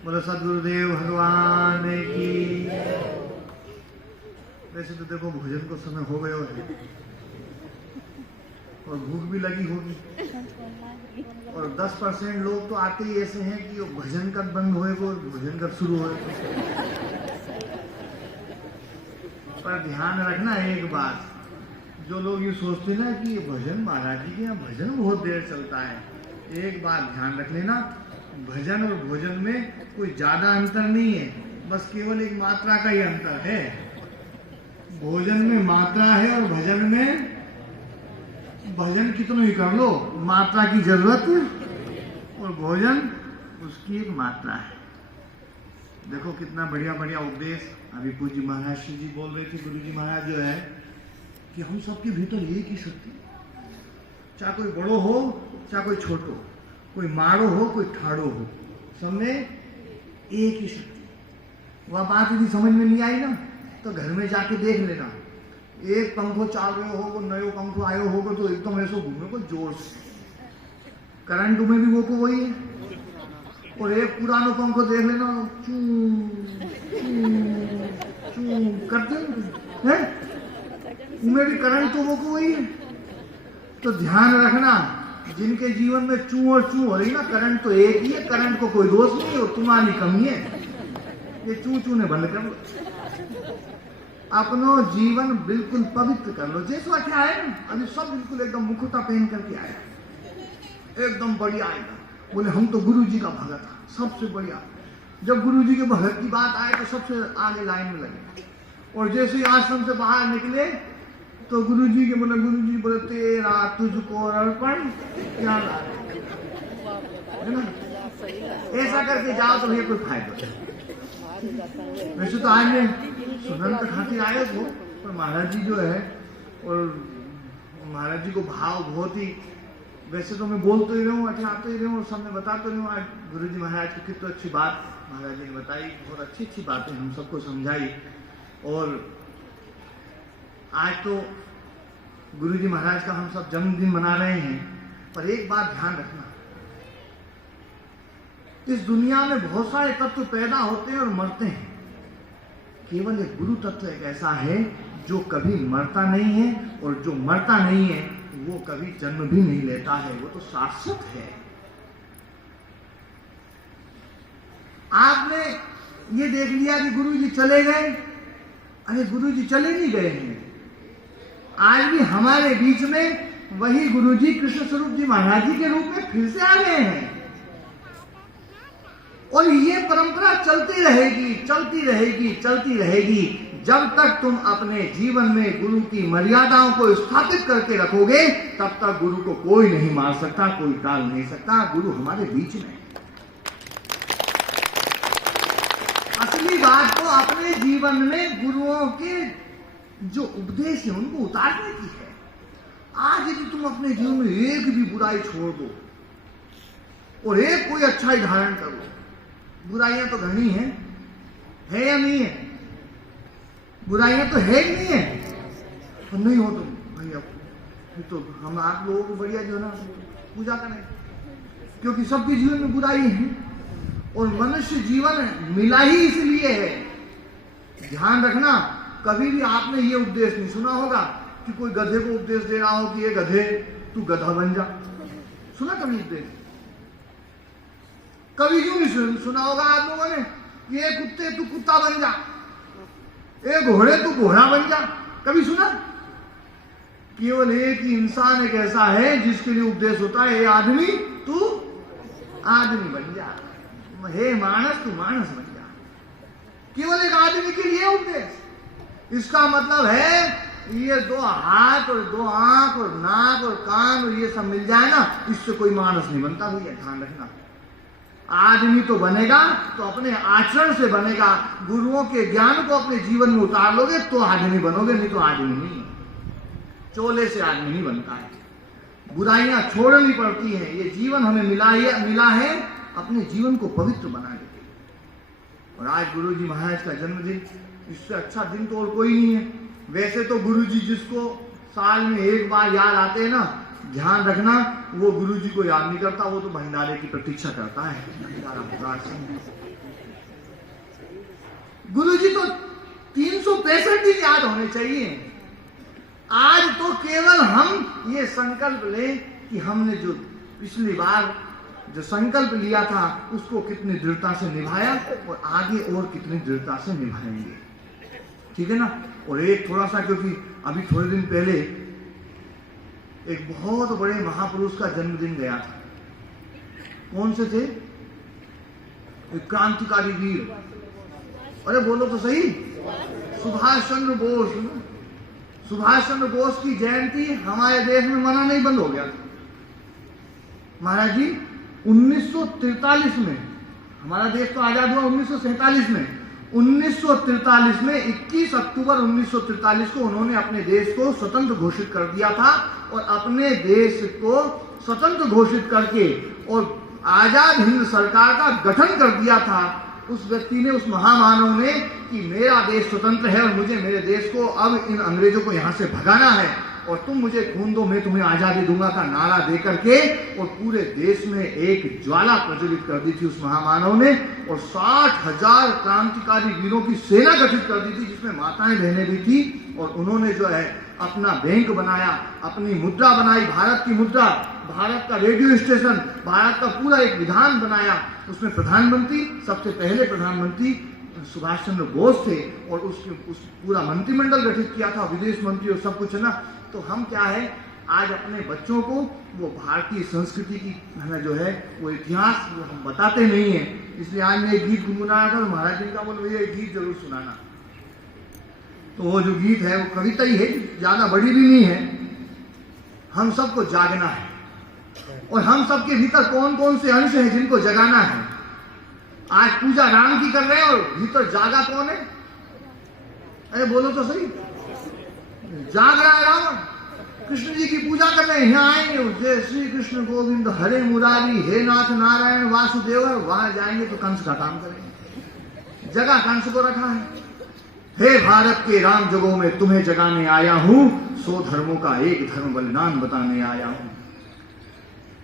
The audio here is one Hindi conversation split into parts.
बोलो सदगुरुदेव भगवान की। वैसे तो देखो भोजन को समय हो गया है और भूख भी लगी होगी, और 10% लोग तो आते ही ऐसे हैं कि भजन कब बंद होएगा और भोजन कब शुरू होएगा। पर ध्यान रखना एक बात, जो लोग ये सोचते ना कि भजन महाराज जी के यहाँ भजन बहुत देर चलता है, एक बात ध्यान रख लेना, भजन और भोजन में कोई ज्यादा अंतर नहीं है, बस केवल एक मात्रा का ही अंतर है। भोजन में मात्रा है और भजन में भजन कितना ही कर लो, मात्रा की जरूरत है और भोजन उसकी एक मात्रा है। देखो कितना बढ़िया बढ़िया उपदेश अभी पूज्य महाराज श्री जी बोल रहे थे। गुरु जी महाराज जो है कि हम सबके भीतर एक ही शक्ति, चाहे कोई बड़ो हो चाहे कोई छोटो, कोई माड़ो हो कोई ठाड़ो हो, सब में एक ही शक्ति। वह बात यदि समझ में नहीं आई ना तो घर में जाके देख लेना, एक पंखो चाल रहे हो, नयो पंखो आयो होगा तो एकदम ऐसा घूमे को जोर से, करंट में भी वो को वही है। और एक पुरानो पंखो देख लेना, चू चू चू करते हैं, उनमें भी करंट तो वो को वही है। तो ध्यान रखना, जिनके जीवन में चू और चू हो रही ना, करंट तो एक ही है, करंट को कोई दोष नहीं और तुम्हारी कमी है, ये चू चू ने बंद कर लो, अपनो जीवन बिल्कुल पवित्र कर लो। जैसा क्या है ना, अभी सब बिल्कुल एकदम मुखुटा पहन करके आया, एकदम बढ़िया आएगा, बोले हम तो गुरु जी का भगत है, सबसे बढ़िया। जब गुरु जी के भगत की बात आए तो सबसे आगे लाइन में लगे, और जैसे ही आश्रम से बाहर निकले तो गुरु जी के बोले, गुरु जी बोले तेरा तुझको अर्पण क्या है ना, ऐसा करके जाओ तो ये कोई फायदा। वैसे तो आज में सुनन तो खातिर आए थे, पर महाराज जी जो है, और महाराज जी को भाव बहुत ही, वैसे तो मैं बोलते ही रहूँ, अटलाते ही रहूँ और सबने बताते रहूँ। आज गुरु जी महाराज की कितनी अच्छी बात महाराज जी ने बताई, बहुत अच्छी अच्छी बातें हम सबको समझाई। और आज तो गुरु जी महाराज का हम सब जन्मदिन मना रहे हैं, पर एक बात ध्यान रखना, इस दुनिया में बहुत सारे तत्व पैदा होते हैं और मरते हैं, केवल एक गुरु तत्व एक ऐसा है जो कभी मरता नहीं है, और जो मरता नहीं है वो कभी जन्म भी नहीं लेता है, वो तो शाश्वत है। आपने ये देख लिया कि गुरु जी चले गए, अरे गुरु जी चले नहीं गए हैं, आज भी हमारे बीच में वही गुरु जी कृष्ण स्वरूप जी महाराज जी के रूप में फिर से आ गए हैं, और ये परंपरा चलती रहेगी चलती रहेगी चलती रहेगी, जब तक तुम अपने जीवन में गुरु की मर्यादाओं को स्थापित करके रखोगे तब तक गुरु को कोई नहीं मार सकता, कोई टाल नहीं सकता। गुरु हमारे बीच में, असली बात तो अपने जीवन में गुरुओं के जो उपदेश है उनको उतारने की है। आज यदि तुम अपने जीवन में एक भी बुराई छोड़ दो और एक कोई अच्छाई धारण करो, बुराइयां तो घनी है या नहीं है, बुराइयां तो है ही नहीं है, तो नहीं हो तुम भैया, तो हम आप लोगों को बढ़िया जो है ना पूजा करें, क्योंकि सबके जीवन में बुराई है और मनुष्य जीवन मिला ही इसलिए है। ध्यान रखना, कभी भी आपने ये उपदेश नहीं सुना होगा कि कोई गधे को उपदेश दे रहा हो कि ये गधे तू गधा बन जा, सुना कभी उपदेश? कभी क्यों नहीं सुना होगा आप लोगों ने, ये कुत्ते तू कुत्ता बन जा, ये घोड़े तू घोड़ा बन जा, कभी सुना? केवल एक ही इंसान एक ऐसा है जिसके लिए उपदेश होता है, ये आदमी तू आदमी बन जा, हे मानस तू मानस बन जा, केवल एक आदमी के लिए उपदेश। इसका मतलब है ये दो हाथ और दो आंख और नाक और कान और ये सब मिल जाए ना, इससे कोई मानस नहीं बनता भैया, ध्यान रखना। आदमी तो बनेगा तो अपने आचरण से बनेगा, गुरुओं के ज्ञान को अपने जीवन में उतार लोगे तो आदमी बनोगे, नहीं तो आदमी नहीं, चोले से आदमी नहीं बनता है। बुराइयां छोड़नी पड़ती हैं, ये जीवन हमें मिला है अपने जीवन को पवित्र बनाने के लिए। और आज गुरु जी महाराज का जन्मदिन, इससे अच्छा दिन तो और कोई नहीं है। वैसे तो गुरु जी जिसको साल में एक बार याद आते हैं ना, ध्यान रखना वो गुरु जी को याद नहीं करता, वो तो भंडारे की प्रतीक्षा करता है। गुरुजी तो 365 दिन याद होने चाहिए। आज तो केवल हम ये संकल्प लें कि हमने जो पिछली बार जो संकल्प लिया था उसको कितनी दृढ़ता से निभाया और आगे और कितनी दृढ़ता से निभाएंगे, ठीक है ना। और एक थोड़ा सा, क्योंकि अभी थोड़े दिन पहले एक बहुत बड़े महापुरुष का जन्मदिन गया था। कौन से थे? एक क्रांतिकारी वीर, अरे बोलो तो सही, सुभाष चंद्र बोस। सुभाष चंद्र बोस की जयंती हमारे देश में मना नहीं बंद हो गया था। महाराज जी 1943 में, हमारा देश तो आजाद हुआ 1947 में, 1943 में 21 अक्टूबर 1943 को उन्होंने अपने देश को स्वतंत्र घोषित कर दिया था। और अपने देश को स्वतंत्र घोषित करके और आजाद हिंद सरकार का गठन कर दिया था उस व्यक्ति ने, उस महामानव ने, कि मेरा देश स्वतंत्र है और मुझे मेरे देश को अब इन अंग्रेजों को यहां से भगाना है और तुम मुझे खून दो, मैं तुम्हें आजादी दूंगा का नारा दे करके और पूरे देश में एक ज्वाला प्रज्वलित कर दी थी उस महामानव ने। और 60,000 क्रांतिकारी वीरों की सेना गठित कर दी थी जिसमें माताएं बहनें भी थी। और उन्होंने जो है अपना बैंक बनाया, अपनी मुद्रा बनाई, भारत की मुद्रा, भारत का रेडियो स्टेशन, भारत का पूरा एक विधान बनाया। उसमें प्रधानमंत्री, सबसे पहले प्रधानमंत्री सुभाष चंद्र बोस थे और उस पूरा मंत्रिमंडल गठित किया था, विदेश मंत्री और सब कुछ, है ना। तो हम क्या है, आज अपने बच्चों को वो भारतीय संस्कृति की जो है वो इतिहास वो हम बताते नहीं है। इसलिए आज मैं एक गीत गुनगुनाया था, तो महाराज जी का बोले भैया एक गीत जरूर सुनाना। तो वो जो गीत है वो कविता ही है, ज्यादा बड़ी भी नहीं है। हम सबको जागना है और हम सबके भीतर कौन कौन से अंश हैं जिनको जगाना है। आज पूजा राम की कर रहे हैं और भीतर जागा कौन है? अरे बोलो तो सही, जाग रहा है राम। कृष्ण जी की पूजा कर रहे हैं, यहाँ आएंगे जय श्री कृष्ण गोविंद हरे मुरारी हे नाथ नारायण वासुदेव, वहां जाएंगे तो कंस का काम करेंगे। जगह कंस को रखा है। हे भारत के राम जगों में तुम्हें जगाने आया हूं, 100 धर्मों का एक धर्म बलिदान बताने आया हूं।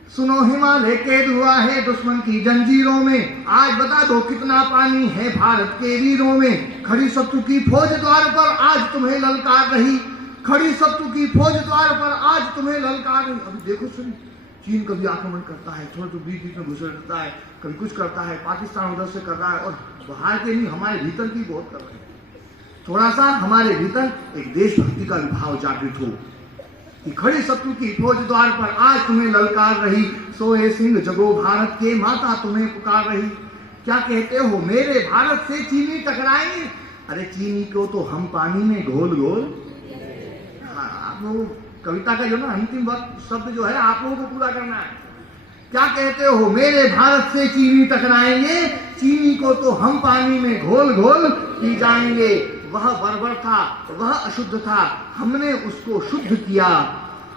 सुनो हिमालय कैद हुआ है दुश्मन की जंजीरों में, आज बता दो कितना पानी है भारत के वीरों में। खड़ी शत्रु की फौज द्वार पर आज तुम्हें ललकार रही, खड़ी शत्रु की फौज द्वार पर आज तुम्हें ललकार रही। अभी देखो सुन, चीन कभी आक्रमण करता है, थोड़ा तो बीच बीच में घुस जाता है, कभी कुछ करता है, पाकिस्तान उधर से कर रहा है, और बाहर के नहीं हमारे भीतर की बहुत कर रहे हैं। थोड़ा सा हमारे भीतर एक देशभक्ति का भाव जागृत हो कि खड़ी शत्रु की फौज द्वार पर आज तुम्हें ललकार रही, सोए सिंह जगो भारत के माता तुम्हें पुकार रही। क्या कहते हो मेरे भारत से चीनी टकराएंगे? अरे चीनी को तो हम पानी में घोल घोल, आप लोग कविता का जो ना अंतिम शब्द जो है आप लोगों को पूरा करना है। क्या कहते हो मेरे भारत से चीनी टकराएंगे, चीनी को तो हम पानी में घोल घोल पी जाएंगे। वह बर्बर था, वह अशुद्ध था, हमने उसको शुद्ध किया,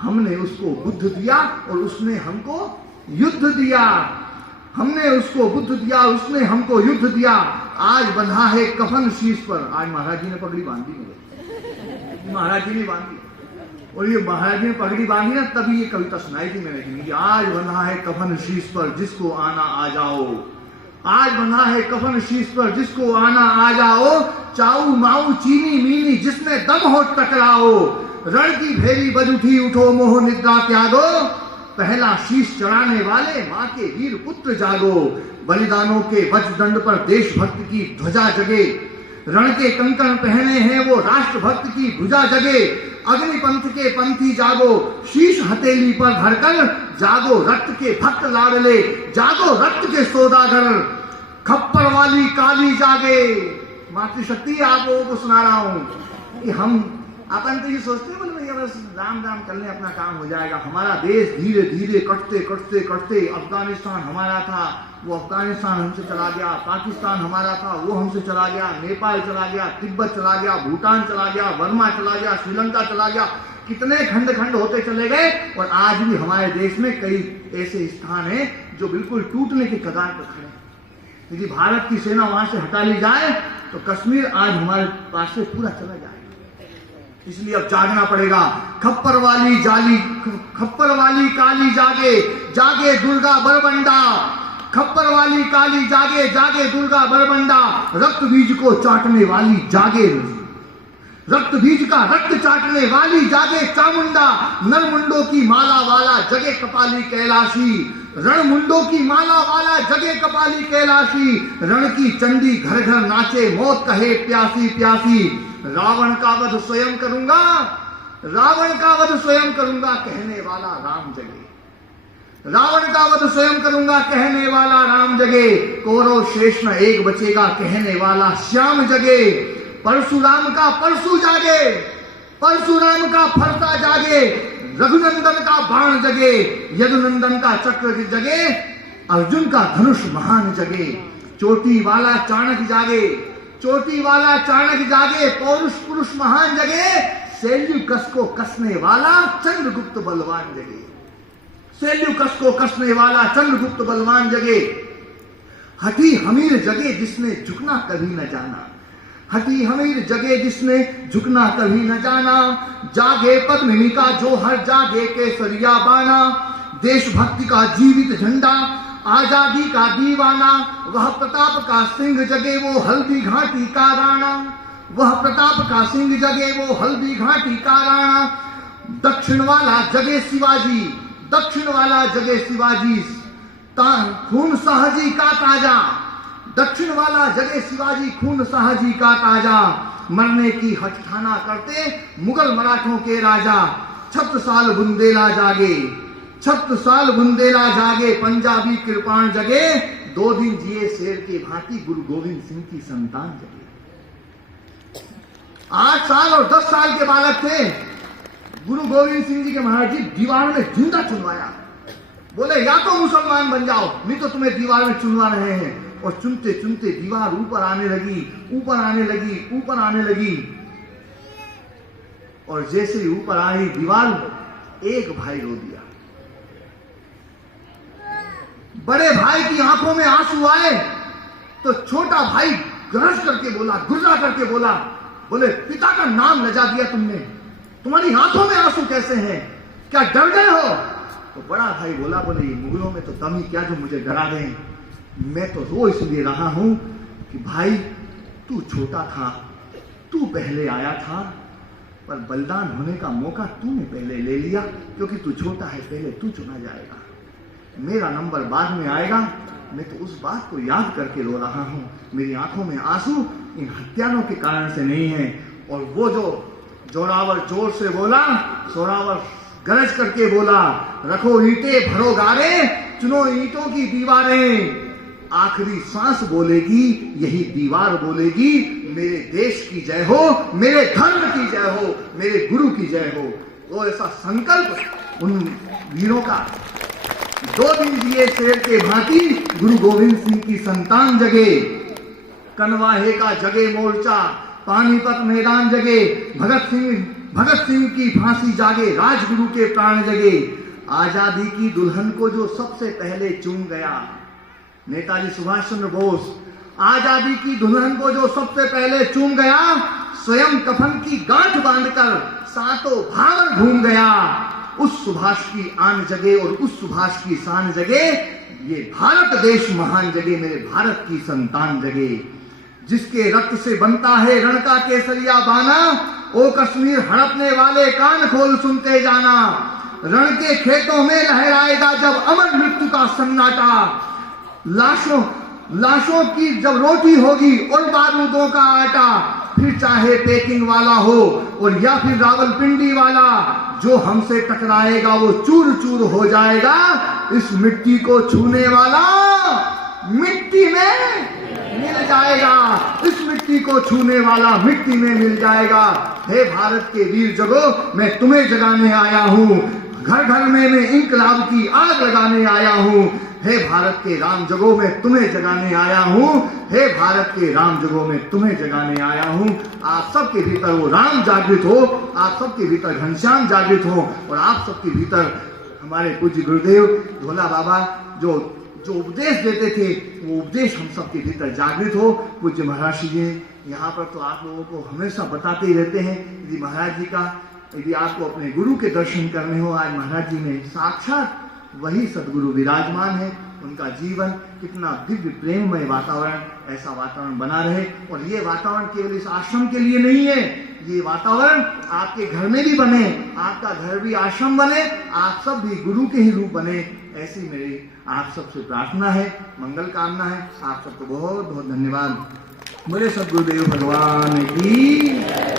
हमने उसको बुद्ध दिया और उसने हमको युद्ध दिया। हमने उसको बुद्ध दिया, उसने हमको युद्ध दिया। आज बंधा है कफन शीश पर। आज महाराज जी ने पगड़ी बांधी है, महाराज जी ने बांधी, और ये महाराज जी ने पगड़ी बांधी ना तभी ये कविता सुनाई थी मैंने कि आज बंधा है कफन शीश पर जिसको आना आ जाओ। आज बंधा है कफन शीश पर जिसको आना आ जाओ, चाऊ माऊ चीनी मीनी जिसमें दम हो टकराओ। रण की भेरी बज उठी उठो मोह निद्रा त्यागो, पहला शीश चढ़ाने वाले माँ के वीर पुत्र जागो। बलिदानों के वज्रदंड पर देशभक्त की ध्वजा जगे, रण के कंकण पहने हैं वो राष्ट्रभक्त की भुजा जगे। अग्निपंथ के पंथी जागो, शीश हथेली पर धरकर जागो रक्त के भक्त लाडले, जागो रक्त के सौदागर। खप्पर वाली काली जागे। मातृशक्ति आप लोगों को सुना रहा हूं कि हम अपन तो ये सोचते हैं भैया बस राम राम कर ले अपना काम हो जाएगा। हमारा देश धीरे धीरे कटते कटते कटते, अफगानिस्तान हमारा था वो अफगानिस्तान हमसे चला गया, पाकिस्तान हमारा था वो हमसे चला गया, नेपाल चला गया, तिब्बत चला गया, भूटान चला गया, बर्मा चला गया, श्रीलंका चला गया, कितने खंड खंड होते चले गए। और आज भी हमारे देश में कई ऐसे स्थान हैं जो बिल्कुल टूटने की कगार पर खड़े हैं। यदि भारत की सेना वहां से हटा ली जाए तो कश्मीर आज हमारे पास से पूरा चला जाएगा। इसलिए अब जागना पड़ेगा। खप्पर वाली काली जागे, जागे दुर्गा बरबंडा। खप्पर वाली काली जागे, जागे दुर्गा बरबंडा, रक्त बीज को चाटने वाली जागे, रक्त बीज का रक्त चाटने वाली जागे चामुंडा, नरमुंडों की माला वाला जगे कपाली कैलाशी, रणमुंडों की माला वाला जगे कपाली कैलाशी, रण की चंडी घर घर नाचे, मौत कहे प्यासी प्यासी, रावण का वध स्वयं करूंगा, रावण का वध स्वयं करूंगा कहने वाला राम जगे, रावण का वध स्वयं करूंगा कहने वाला राम जगे, कौरव शेष न एक बचेगा कहने वाला श्याम जगे, परशुराम का परशु जागे, परशुराम का फरसा जागे, रघुनंदन का बाण जगे, यदुनंदन का चक्र जगे, अर्जुन का धनुष महान जगे, चोटी वाला चाणक्य जागे, चोटी वाला चाणक्य जागे, पौरुष पुरुष महान जगे, शैल्युकस को कसने वाला चंद्रगुप्त बलवान जगे, शैल्युकस को कसने वाला चंद्रगुप्त बलवान जगे, हठी हमीर जगे जिसने झुकना कभी न जाना, हठी हमीर जगे जिसने झुकना कभी न जाना, जागे पद्मिनी का जो हर जागे केसरिया बाना, देशभक्ति का जीवित झंडा, आजादी का दीवाना, वह प्रताप का सिंह जगे वो हल्दी घाटी का राणा, वह प्रताप का सिंह जगे वो हल्दी घाटी का राणा, दक्षिण वाला जगे शिवाजी, दक्षिण वाला जगे शिवाजी, खून शाहजी का ताजा, दक्षिण वाला जगे शिवाजी खून शाहजी का ताजा, मरने की हठठाना करते मुगल मराठों के राजा, 36 साल बुंदेला जागे, 36 साल बुंदेला जागे, पंजाबी कृपाण जगे, 2 दिन जिए शेर के भांति गुरु गोविंद सिंह की संतान जगे। 8 साल और 10 साल के बालक थे, गुरु गोविंद सिंह जी के महाराज जी दीवार में जिंदा चुनवाया, बोले या तो मुसलमान बन जाओ नहीं तो तुम्हें दीवार में चुनवा रहे हैं, और चुनते चुनते दीवार ऊपर आने लगी, ऊपर आने लगी, ऊपर आने लगी, और जैसे ही ऊपर आई दीवार, एक भाई रो दिया, बड़े भाई की आंखों में आंसू आए तो छोटा भाई गरज करके बोला, गुर्रा करके बोला, बोले पिता का नाम लजा दिया तुमने, तुम्हारी आंखों में आंसू कैसे हैं, क्या डर गए हो? तो बड़ा भाई बोला, बोले ये मुगलों में तो दम ही क्या जो मुझे डरा दें, मैं तो रो इसलिए रहा हूं कि भाई तू छोटा था, तू पहले आया था, पर बलिदान होने का मौका तूने पहले ले लिया, क्योंकि तू छोटा है, पहले तू चुना जाएगा, मेरा नंबर बाद में आएगा, मैं तो उस बात को याद करके रो रहा हूं, मेरी आंखों में आंसू इन हत्यारों के कारण से नहीं है। और वो जो जोरावर जोर से बोला, जोरावर गरज करके बोला, रखो ईंटें भरो गारे, चुनो ईंटों की दीवारें, आखिरी सांस बोलेगी यही दीवार बोलेगी, मेरे देश की जय हो, मेरे धर्म की जय हो, मेरे गुरु की जय हो। तो ऐसा संकल्प उन वीरों का, 2 दिन जिए शेर के भांति गुरु गोविंद सिंह की संतान जगे, कनवाहे का जगे मोर्चा, पानीपत मैदान जगे, भगत सिंह की फांसी जागे, राजगुरु के प्राण जगे, आजादी की दुल्हन को जो सबसे पहले चूम गया, नेताजी सुभाष चंद्र बोस, आजादी की दुल्हन को जो सबसे पहले चूम गया, स्वयं कफन की गांठ बांधकर सातों भावर घूम गया, उस सुभाष की आन जगे और उस सुभाष की शान जगे, ये भारत देश महान जगे, मेरे भारत की संतान जगे, जिसके रक्त से बनता है रण का केसरिया बाना, ओ कश्मीर हड़पने वाले कान खोल सुनते जाना, रण के खेतों में लहराएगा जब अमर मृत्यु का सन्नाटा, लाशों की जब रोटी होगी और बारूदों का आटा, फिर चाहे पेकिंग वाला हो और या फिर रावलपिंडी वाला, जो हमसे टकराएगा वो चूर चूर हो जाएगा, इस मिट्टी को छूने वाला मिट्टी में मिल जाएगा, इस मिट्टी को छूने वाला मिट्टी में मिल जाएगा। हे भारत के वीर जगो, मैं तुम्हें जगाने आया हूँ, घर घर में मैं इंकलाब की आग लगाने आया हूँ, हे भारत के राम जगो, मैं तुम्हें जगाने आया हूँ, हे भारत के राम जगो, मैं तुम्हें जगाने आया हूँ। आप सबके भीतर वो राम जागृत हो, आप सबके भीतर घनश्याम जागृत हो, और आप सबके भीतर हमारे पूज्य गुरुदेव ढोला बाबा जो उपदेश देते थे, वो उपदेश हम सबके भीतर जागृत हो। पूज्य महाराज जी यहाँ पर तो आप लोगों को हमेशा बताते ही रहते हैं, यदि महाराज जी का, यदि आपको अपने गुरु के दर्शन करने हो, आज महाराज जी में साक्षात वही सदगुरु विराजमान है, उनका जीवन कितना दिव्य प्रेममय वातावरण, ऐसा वातावरण बना रहे। और ये वातावरण केवल इस आश्रम के लिए नहीं है, ये वातावरण आपके घर में भी बने, आपका घर भी आश्रम बने, आप सब भी गुरु के ही रूप बने, ऐसी मेरी आप सबसे प्रार्थना है, मंगल कामना है। आप सबको बहुत बहुत धन्यवाद। बोले सद्गुरुदेव भगवान की।